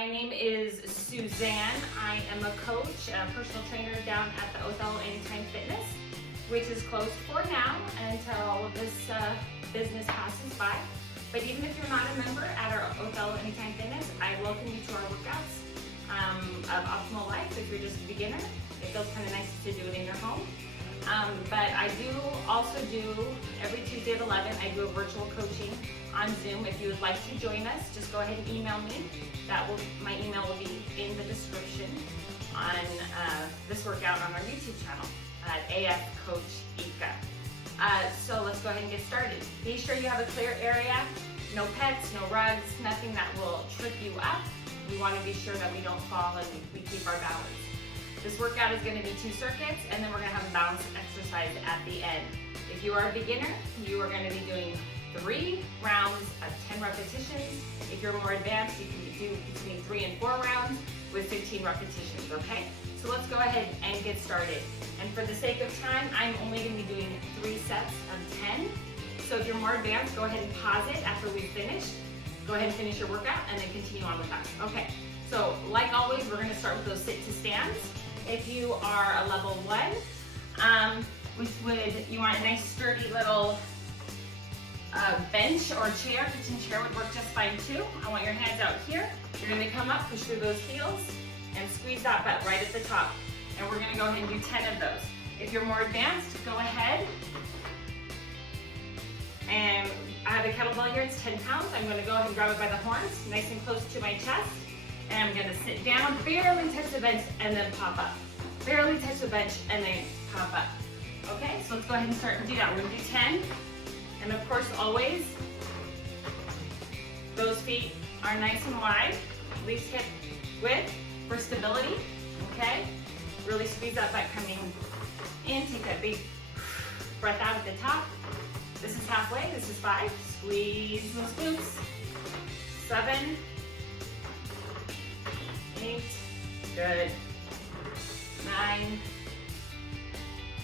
My name is Suzanne. I am a coach, a personal trainer down at the Othello Anytime Fitness, which is closed for now until this business passes by. But even if you're not a member at our Othello Anytime Fitness, I welcome you to our workouts of Optimal Life. If you're just a beginner, it feels kind of nice to do it in your home. But I do also do, every Tuesday at 11, I do a virtual coaching on Zoom. If you would like to join us, just go ahead and email me. My email will be in the description on this workout on our YouTube channel at Afcoachsuz. So let's go ahead and get started. Be sure you have a clear area, no pets, no rugs, nothing that will trip you up. We want to be sure that we don't fall and we keep our balance. This workout is going to be 2 circuits, and then we're going to have a balance exercise at the end. If you are a beginner, you are going to be doing 3 rounds of 10 repetitions. If you're more advanced, you can do between 3 and 4 rounds with 15 repetitions, okay? So let's go ahead and get started. And for the sake of time, I'm only going to be doing 3 sets of 10. So if you're more advanced, go ahead and pause it after we finish. Go ahead and finish your workout and then continue on with us. Okay, so like always, we're going to start with those sit to stands. If you are a level 1, you want a nice sturdy little bench or chair. Kitchen chair would work just fine too. I want your hands out here. You're going to come up, push through those heels, and squeeze that butt right at the top. And we're going to go ahead and do 10 of those. If you're more advanced, go ahead. And I have a kettlebell here, it's 10 pounds. I'm going to go ahead and grab it by the horns, nice and close to my chest. And I'm going to sit down, barely touch the bench, and then pop up. Barely touch the bench, and then pop up. Okay, so let's go ahead and start and do that. We're going to do 10. And of course, always, those feet are nice and wide, at least hip width for stability. Okay? Really squeeze that butt coming in. Take that big breath out at the top. This is halfway. This is 5. Squeeze those glutes. 7, 8, good. 9,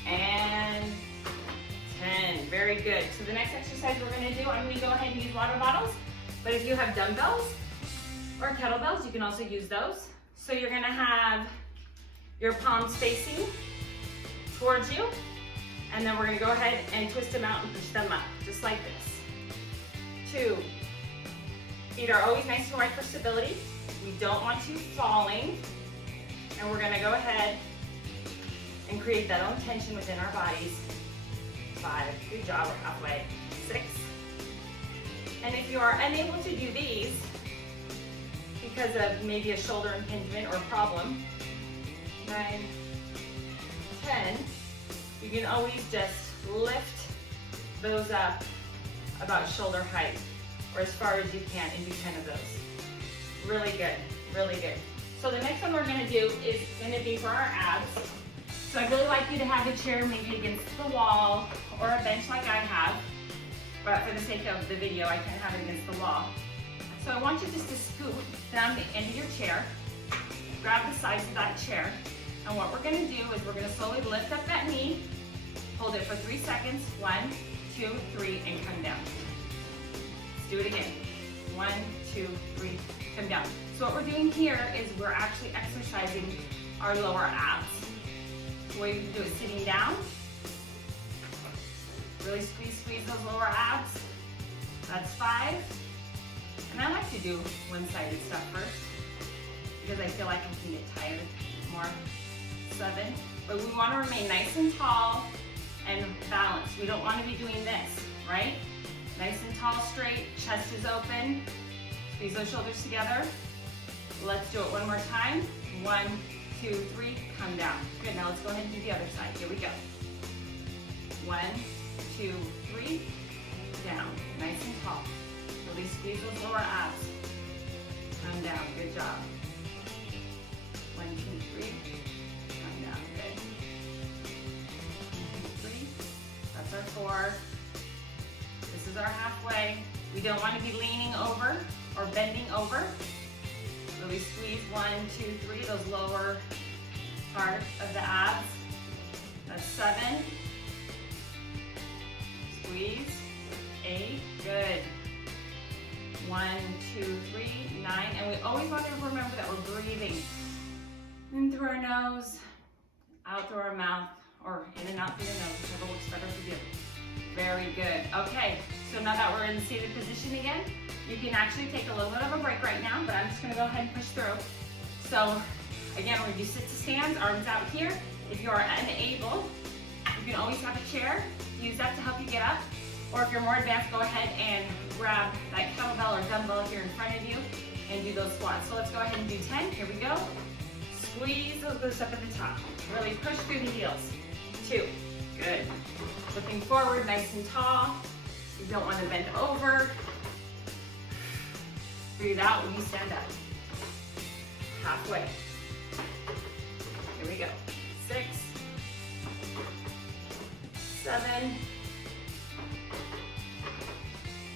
and 10. Very good. So the next exercise we're going to do, I'm going to go ahead and use water bottles. But if you have dumbbells or kettlebells, you can also use those. So you're going to have your palms facing towards you. And then we're going to go ahead and twist them out and push them up, just like this. 2. Feet are always nice and wide for stability. We don't want you falling. And we're going to go ahead and create that own tension within our bodies. 5. Good job. We're halfway. 6. And if you are unable to do these because of maybe a shoulder impingement or problem, 9, 10. You can always just lift those up about shoulder height or as far as you can and do 10 of those. Really good, really good. So the next one we're going to do is going to be for our abs. So I'd really like you to have a chair maybe against the wall or a bench like I have, but for the sake of the video, I can't have it against the wall. So I want you just to scoot down the end of your chair, grab the sides of that chair, and what we're going to do is we're going to slowly lift up that knee, hold it for 3 seconds, 1, 2, 3, and come down. Let's do it again. 1, 2, 3, come down. So what we're doing here is we're actually exercising our lower abs. The way you can do it sitting down. Really squeeze those lower abs. That's 5. And I like to do one-sided stuff first because I feel like I can get tired more. 7. But we want to remain nice and tall and balanced. We don't want to be doing this, right? Nice and tall, straight, chest is open. Squeeze those shoulders together. Let's do it one more time. 1, 2, 3, come down. Good, now let's go ahead and do the other side. Here we go. 1, 2, 3, down. Nice and tall. Really squeeze those lower abs. Come down, good job. 1, 2, 3, come down, good. 1, 2, 3, that's our 4. This is our halfway. We don't want to be leaning over or bending over. Really squeeze 1, 2, 3, those lower part of the abs. That's 7. Squeeze. 8, good. 1, 2, 3, 9. And we always want to remember that we're breathing in through our nose, out through our mouth, or in and out through your nose, whichever works better for you. Very good. Okay, so now that we're in seated position again, you can actually take a little bit of a break right now, but I'm just gonna go ahead and push through. So again, we're gonna do sit to stands, arms out here. If you are unable, you can always have a chair. Use that to help you get up. Or if you're more advanced, go ahead and grab that kettlebell or dumbbell here in front of you and do those squats. So let's go ahead and do 10. Here we go. Squeeze those glutes up at the top. Really push through the heels. 2. Good. Looking forward, nice and tall. You don't want to bend over. Breathe out when you stand up. Halfway. Here we go. 6, 7,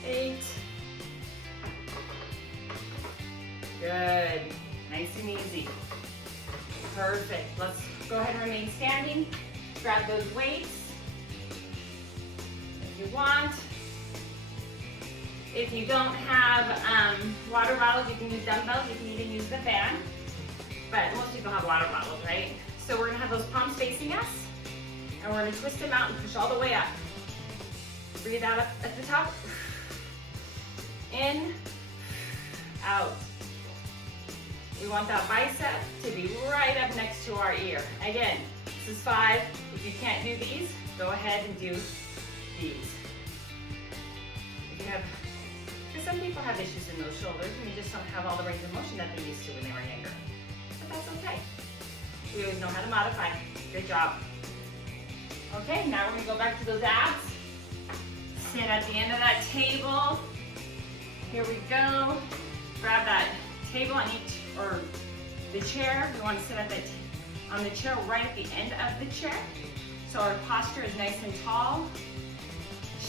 8. Good. Nice and easy. Perfect. Let's go ahead and remain standing. Grab those weights if you want. If you don't have water bottles, you can use dumbbells. You can even use the fan. But most people have water bottles, right? So we're gonna have those palms facing us, and we're gonna twist them out and push all the way up. Breathe out up at the top. In, out. We want that bicep to be right up next to our ear. Again, this is 5. If you can't do these, go ahead and do these. If you have, because some people have issues in those shoulders and they just don't have all the range of motion that they used to when they were younger. But that's okay. We always know how to modify. Good job. Okay, now we're gonna go back to those abs. Sit at the end of that table. Here we go. Grab that table on each, or the chair. We want to sit at on the chair right at the end of the chair. So our posture is nice and tall.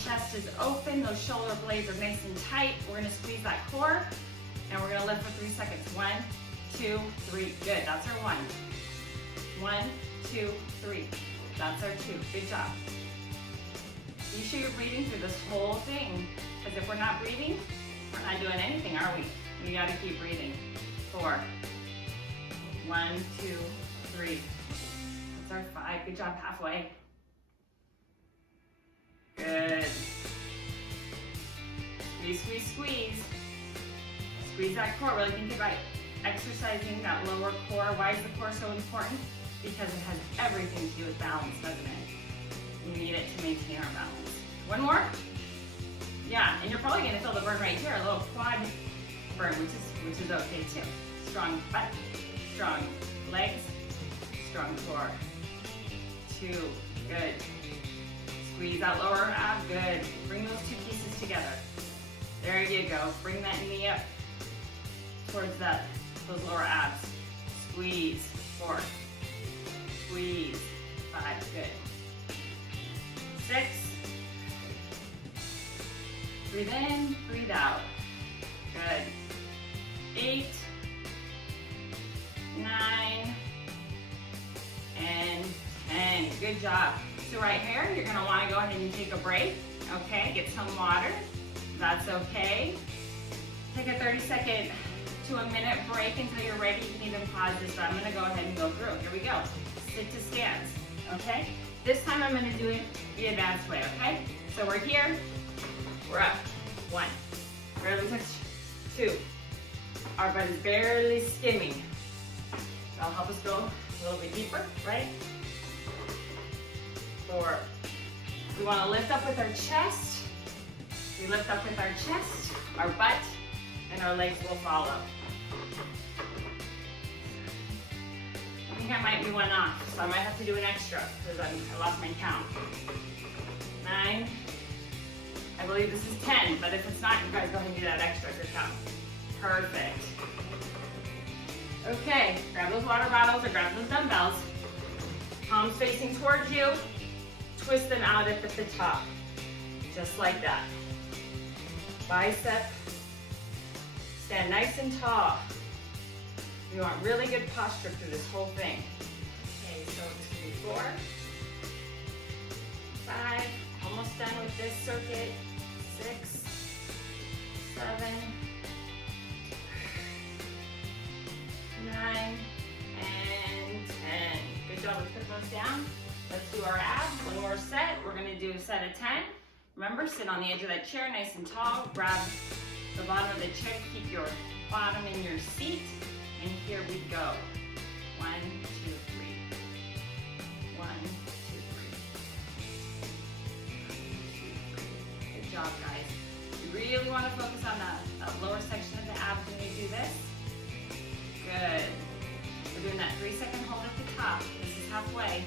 Chest is open. Those shoulder blades are nice and tight. We're going to squeeze that core, and we're going to lift for 3 seconds. 1, 2, 3. Good. That's our 1. 1, 2, 3. That's our 2. Good job. Be sure you're breathing through this whole thing, because if we're not breathing, we're not doing anything, are we? We got to keep breathing. 4. 1, 2, 3. That's our 5. Good job. Halfway. Good. Squeeze, squeeze, squeeze. Squeeze that core. Really think about exercising that lower core. Why is the core so important? Because it has everything to do with balance, doesn't it? We need it to maintain our balance. One more. Yeah, and you're probably going to feel the burn right here, a little quad burn, which is okay too. Strong butt, strong legs, strong core. 2, good. Squeeze that lower ab, good. Bring those 2 pieces together. There you go. Bring that knee up towards those lower abs. Squeeze. 4. Squeeze. 5, good. 6. Breathe in, breathe out. Good. 8, 9, and 10. Good job. So right here, you're gonna wanna go ahead and take a break, okay? Get some water, that's okay. Take a 30-second to a minute break until you're ready. You can even pause this, but I'm gonna go ahead and go through. Here we go. Sit to stands, okay? This time I'm gonna do it the advanced way, okay? So we're here, we're up. 1, barely touch. 2, our butt is barely skimming. That'll help us go a little bit deeper, right? 4, we want to lift up with our chest. We lift up with our chest, our butt, and our legs will follow. I think I might be one off, so I might have to do an extra because I lost my count. 9, I believe this is 10, but if it's not, you guys go ahead and do that extra to count. Perfect. Okay, grab those water bottles or grab those dumbbells. Palms facing towards you. Twist them out up at the top, just like that. Bicep. Stand nice and tall. You want really good posture through this whole thing. Okay, so just do 4, 5, almost done with this circuit. 6, 7, arms down. Let's do our abs. One more set. We're gonna do a set of 10. Remember, sit on the edge of that chair, nice and tall. Grab the bottom of the chair, keep your bottom in your seat. And here we go. 1, 2, 3. 1, 2, 3. Good job, guys. You really want to focus on that lower section of the abs when you do this. Good. We're doing that 3-second hold at the top. This is halfway.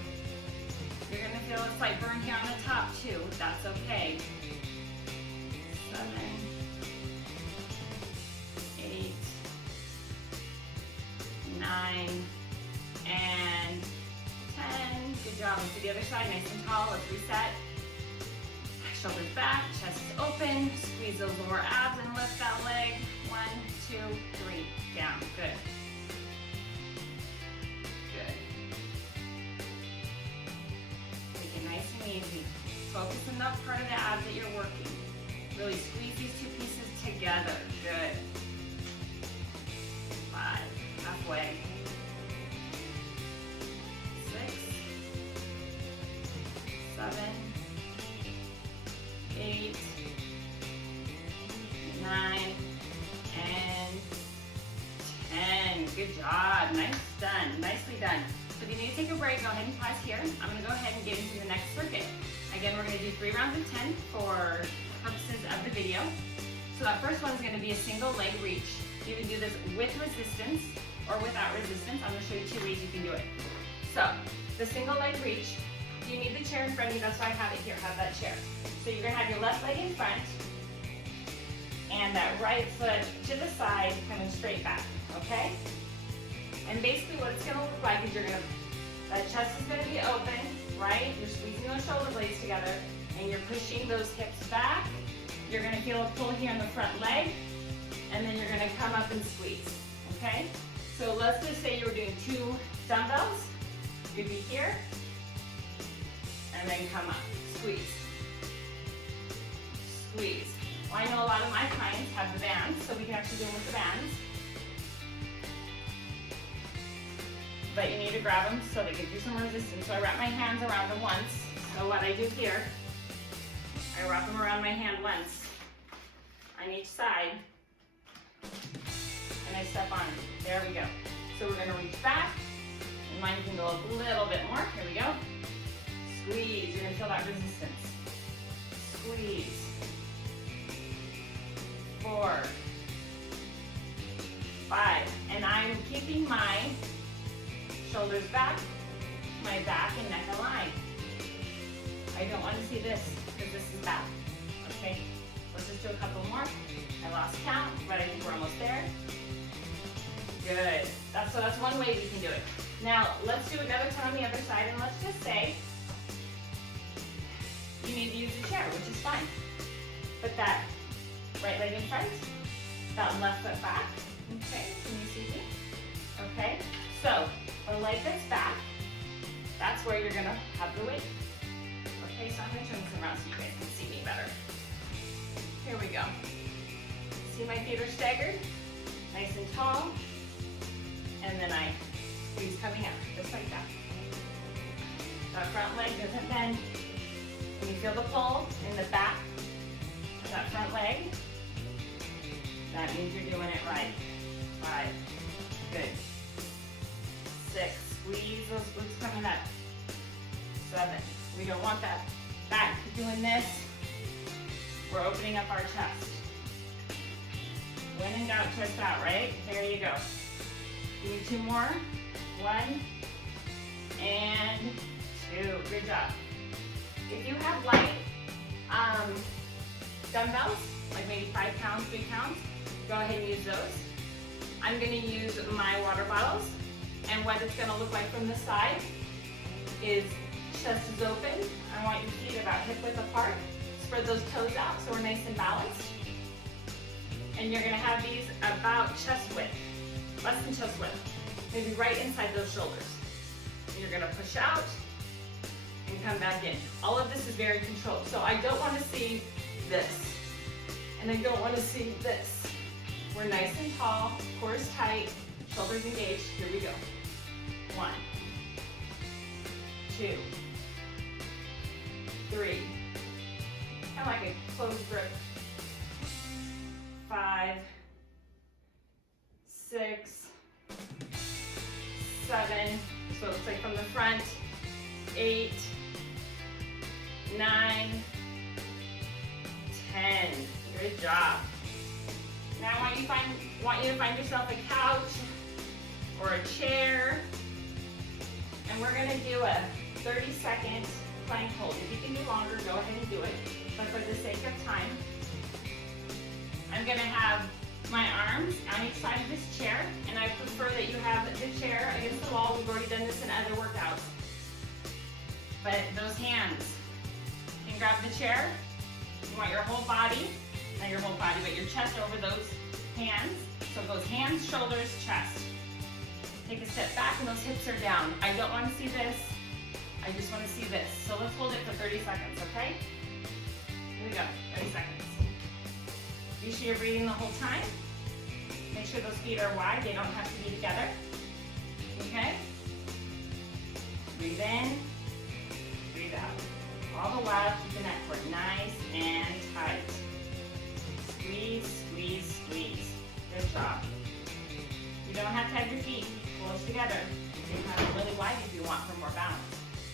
You're going to feel a slight burn here on the top too. That's okay. 7, 8, 9, and 10. Good job. Let's do the other side, nice and tall. Let's reset. Shoulders back, chest is open. Squeeze those lower abs and lift that leg. 1, 2, 3. Down. Good. Good. Take it nice and easy. Focus on that part of the abs that you're working. Really squeeze these two pieces together. Good. 5. Halfway. 6, 7, 8, 9, and 10. Good job. Nice done. Nicely done. So if you need to take a break, go ahead and pause here. I'm going to go ahead and get into the next circuit. Again, we're going to do 3 rounds of 10 for purposes of the video. So that first one is going to be a single leg reach. You can do this with resistance or without resistance. I'm going to show you 2 ways you can do it. So the single leg reach, you need the chair in front of you. That's why I have it here. Have that chair. So you're going to have your left leg in front and that right foot to the side coming straight back, okay? And basically what it's going to look like is that chest is going to be open, right? You're squeezing those shoulder blades together and you're pushing those hips back. You're going to feel a pull here in the front leg and then you're going to come up and squeeze, okay? So let's just say you were doing 2 dumbbells. You'd be here and then come up, squeeze. Squeeze. Well, I know a lot of my clients have the bands, so we can actually do them with the bands. But you need to grab them so they give you some resistance. So I wrap my hands around them once. So what I do here, I wrap them around my hand once on each side, and I step on them. There we go. So we're going to reach back, and mine can go a little bit more. Here we go. Squeeze. You're going to feel that resistance. Squeeze. 4, 5, and I'm keeping my shoulders back, my back and neck aligned. I don't want to see this because this is back. Okay, let's just do a couple more. I lost count, but I think we're almost there. Good. So that's one way we can do it. Now let's do another 10 on the other side, and let's just say you need to use the chair, which is fine. Put that right leg in front, that left foot back. Okay, can you see me? Okay, so the leg that's back, that's where you're gonna have the weight. Okay, so I'm gonna turn this around so you guys can see me better. Here we go. See my feet are staggered, nice and tall, and then I squeeze coming out, just like that. That front leg doesn't bend. When you feel the pull in the back of that front leg, that means you're doing it right. 5, good. 6, squeeze those glutes coming up. 7, we don't want that back doing this. We're opening up our chest. When in doubt, chest out, right? There you go. Give me 2 more. 1 and 2. Good job. If you have light dumbbells, like maybe 5 pounds, 3 pounds, go ahead and use those. I'm going to use my water bottles, and what it's going to look like from the side is chest is open. I want your feet about hip width apart. Spread those toes out so we're nice and balanced. And you're going to have these about chest width, less than chest width, maybe right inside those shoulders. And you're going to push out and come back in. All of this is very controlled. So I don't want to see this, and I don't want to see this. We're nice and tall, core is tight, shoulders engaged. Here we go. 1, 2, 3, kind of like a closed grip, 5, 6, 7, so it looks like from the front, 8, 9, 10. Good job. Now I want you to find yourself a couch or a chair, and we're going to do a 30-second plank hold. If you can do longer, go ahead and do it. But for the sake of time, I'm going to have my arms on each side of this chair, and I prefer that you have the chair against the wall. We've already done this in other workouts. But those hands, you can grab the chair. You want your whole body, not your whole body, but your chest over those hands. So it goes hands, shoulders, chest. Take a step back and those hips are down. I don't want to see this. I just want to see this. So let's hold it for 30 seconds, okay? Here we go, 30 seconds. Be sure you're breathing the whole time. Make sure those feet are wide. They don't have to be together. Okay? Breathe in, breathe out. All the while, keep the neck cord nice and tight. Squeeze, squeeze, squeeze. Good job. You don't have to have your feet close together. You can have it really wide if you want for more balance.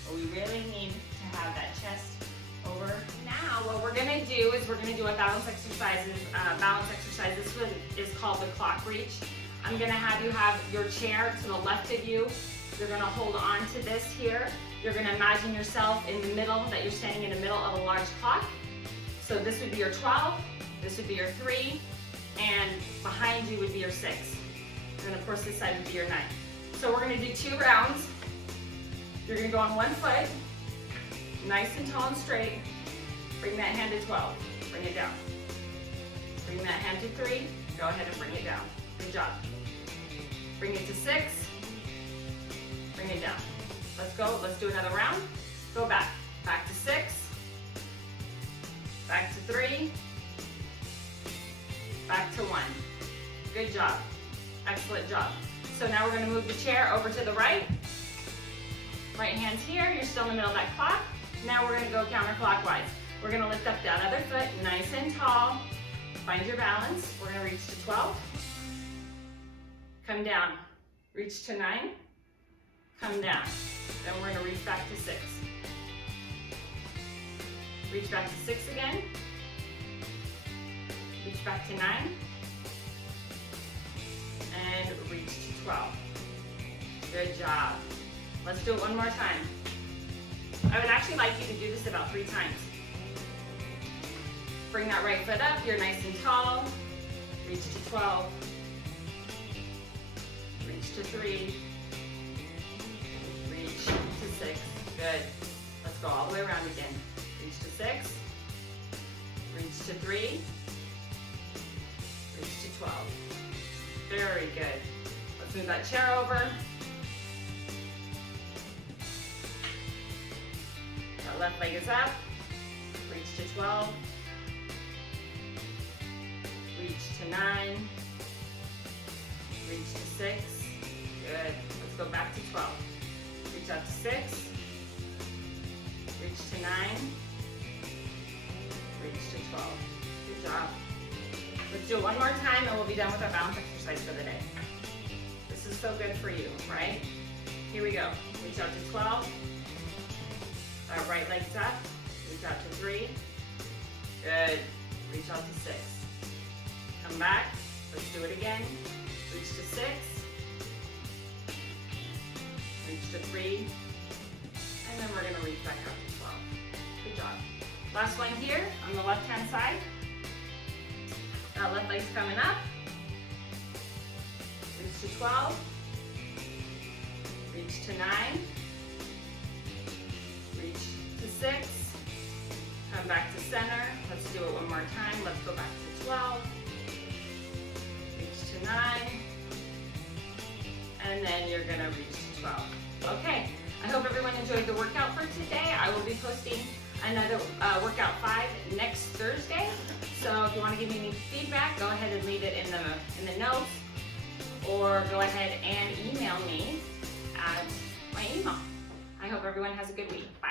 But we really need to have that chest over. Now, what we're gonna do is we're gonna do a balance exercise. This one is called the clock reach. I'm gonna have you have your chair to the left of you. You're gonna hold on to this here. You're gonna imagine yourself in the middle, that you're standing in the middle of a large clock. So this would be your 12, this would be your 3, and behind you would be your 6. And of course this side would be your 9. So we're gonna do 2 rounds. You're gonna go on one foot, nice and tall and straight. Bring that hand to 12, bring it down. Bring that hand to 3, go ahead and bring it down. Good job. Bring it to 6, bring it down. Let's go, let's do another round. Go back, back to 6, back to 3, back to 1. Good job, excellent job. So now we're gonna move the chair over to the right. Right hand's here, you're still in the middle of that clock. Now we're gonna go counterclockwise. We're gonna lift up that other foot, nice and tall. Find your balance. We're gonna reach to 12. Come down, reach to 9. Come down. Then we're gonna reach back to 6. Reach back to 6 again. Reach back to 9. And reach to 12. Good job. Let's do it one more time. I would actually like you to do this about 3 times. Bring that right foot up, you're nice and tall. Reach to 12. Reach to 3. Reach to 6. Good. Let's go all the way around again. Reach to 6. Reach to 3. Reach to 12. Very good. Let's move that chair over. That left leg is up. Reach to 12. Reach to 9. Reach to 6. Good. Let's go back to 12. Reach out to 6. Reach to 9. Reach to 12. Good job. Let's do it one more time and we'll be done with our balance exercise for the day. This is so good for you, right? Here we go. Reach out to 12. Our right leg's up. Reach out to 3. Good. Reach out to 6. Come back. Let's do it again. Reach to 6. Reach to 3. And then we're going to reach back up to 12. Good job. Last one here on the left-hand side. That left leg's coming up. Reach to 12. Reach to 9. Reach to 6. Come back to center. Let's do it one more time. Let's go back to 12. Reach to 9. And then you're going to reach to 12. Okay, I hope everyone enjoyed the workout for today. I will be posting another workout 5 next Thursday. So if you want to give me any feedback, go ahead and leave it in the notes, or go ahead and email me at my email. I hope hope everyone has a good week. Bye.